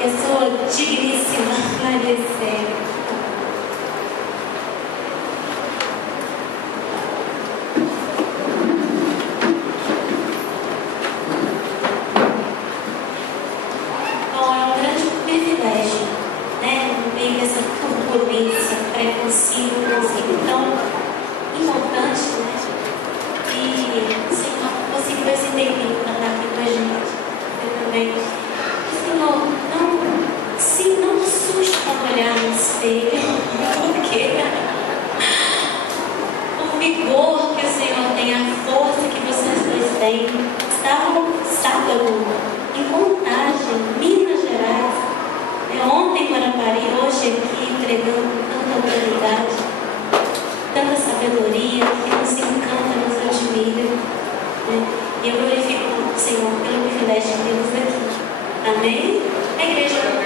e a sua digníssima Maria Célia. Bom, é um grande privilégio, né, no meio dessa turbulência pré-concílio, tão importante, né, e o Senhor conseguiu esse tempinho para estar aqui com a gente. Eu também. Senhor, não me assuste quando olhar no espelho, porque o vigor que o Senhor tem, a força que vocês dois têm, estavam sábado em Contagem, Minas Gerais, ontem em Guarapari, hoje aqui entregando tanta autoridade, tanta sabedoria que nos encanta, nos admira, né? E eu glorifico o Senhor pelo privilégio de termos aqui. Amém? A igreja